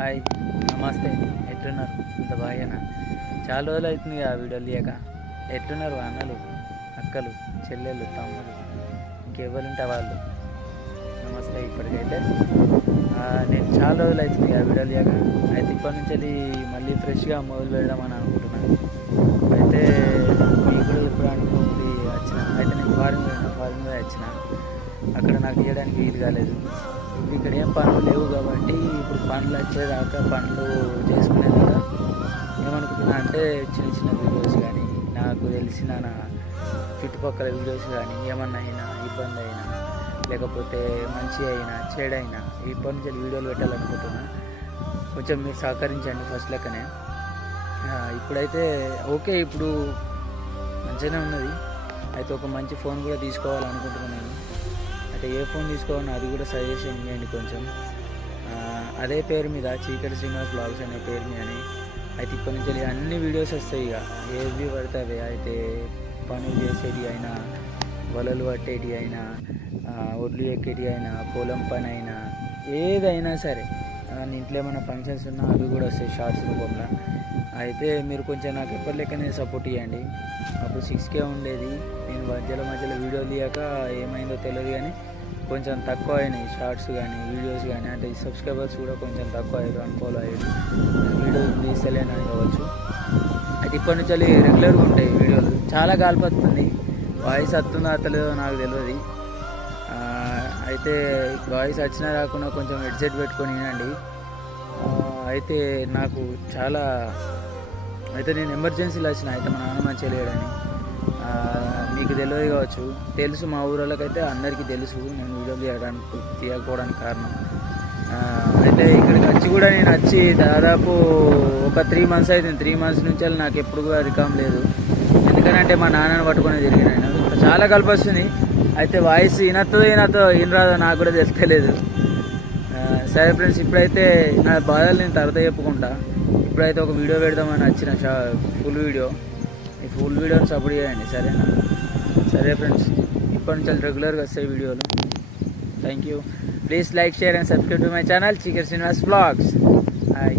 Hi, నమస్తే. ఎట్లున్నారు? ఇంత బాగేనా? చాలా రోజులు అవుతుంది ఆ వీడియోలు లేక. ఎట్లున్నారు అన్నలు, అక్కలు, చెల్లెళ్ళు, తమ్ముడు, ఇంకెవరుంటే వాళ్ళు? నమస్తే. ఇప్పటికైతే నేను చాలా రోజులు అవుతుంది ఆ వీడియోలు లేక. అయితే ఇప్పటి నుంచి మళ్ళీ ఫ్రెష్గా మొదలు పెడదామని అనుకుంటున్నాను. అయితే మీకు కూడా ఇప్పుడు అనుకుంది వచ్చిన. అయితే నేను ఫారిన్ పోయి వచ్చిన. అక్కడ నాకు చేయడానికి వీలు కాలేదు. ఇక్కడ ఏం పనులు లేవు కాబట్టి ఇప్పుడు పనులు వచ్చేదాకా పనులు చేసుకునేదాకా ఏమనుకుంటున్నా అంటే చిన్న చిన్న వీడియోస్ కానీ, నాకు తెలిసిన నా చుట్టుపక్కల వీడియోస్ కానీ, ఏమన్నా అయినా ఇబ్బంది అయినా లేకపోతే మంచి అయినా చెడైనా ఇప్పటి నుంచి వీడియోలు పెట్టాలనుకుంటున్నా. కొంచెం మీరు సహకరించండి. ఫస్ట్ లెక్కనే ఇప్పుడైతే ఓకే, ఇప్పుడు మంచిగానే ఉన్నది. అయితే ఒక మంచి ఫోన్ కూడా తీసుకోవాలనుకుంటున్నాను నేను. అయితే ఏ ఫోన్ తీసుకోవాలని అది కూడా సజెషన్ ఇవ్వండి కొంచెం. అదే పేరు మీద చీకటి శ్రీనివాస్ బ్లాగ్స్ అనే పేరు మీదని అయితే ఇప్పటి నుంచి అన్ని వీడియోస్ వస్తాయి. ఇక ఏవి పడతాయి. అయితే పనులు చేసేటి అయినా, వలలు పట్టేటి అయినా, ఒడ్లు ఎక్కేటి అయినా, పొలం పని అయినా, ఏదైనా సరే ఇంట్లో ఏమైనా ఫంక్షన్స్ ఉన్నా అవి కూడా వస్తాయి షార్ట్స్ రూపంలో. అయితే మీరు కొంచెం నాకు ఎప్పటి లెక్కనే సపోర్ట్ ఇవ్వండి. అప్పుడు 6K ఉండేది. నేను మధ్యలో వీడియోలు తీయక ఏమైందో తెలియదు, కానీ కొంచెం తక్కువ అయినాయి షార్ట్స్ కానీ వీడియోస్ కానీ. అంటే సబ్స్క్రైబర్స్ కూడా కొంచెం తక్కువ అయ్యారు, అన్ఫాలో అయ్యారు. వీడియోలు తీస్తలేనని కావచ్చు. అయితే ఇప్పటి నుంచి రెగ్యులర్గా ఉంటాయి వీడియోలు. చాలా గాలిపడుతుంది, వాయిస్ వస్తుందో అత్తలేదో నాకు తెలియదు. అయితే వాయిస్ వచ్చినా రాకుండా కొంచెం హెడ్సెట్ పెట్టుకొని వినండి. అయితే నాకు చాలా అయితే నేను ఎమర్జెన్సీలో వచ్చిన. అయితే మా నాన్న మంచిగా లేడని మీకు తెలియదు కావచ్చు. తెలుసు, మా ఊళ్ళకైతే అందరికీ తెలుసు నేను వీడియోలు తీయకపోవడానికి కారణం. అయితే ఇక్కడికి వచ్చి దాదాపు ఒక 3 months అవుతుంది. 3 months నుంచి నాకు ఎప్పుడు కూడా రికామ్ లేదు. ఎందుకంటే మా నాన్నని పట్టుకొని తిరిగినాను. చాలా కలిపి వస్తుంది. అయితే వాయిస్ వినరాదో నాకు కూడా తెలియలేదు. సరే ఫ్రెండ్స్, ఇప్పుడైతే నా బాధలు నేను తర్వాత చెప్పుకుంటా. ఇప్పుడైతే ఒక వీడియో పెడదామని వచ్చిన, ఫుల్ వీడియో. ఈ ఫుల్ వీడియోని సపోర్ట్ చేయండి, సరేనా? సరే ఫ్రెండ్స్, ఇప్పటి నుంచి రెగ్యులర్గా వస్తాయి వీడియోలు. Thank you. Please like, share and subscribe to my channel చీకటి శ్రీనివాస్ బ్లాగ్స్. హాయ్.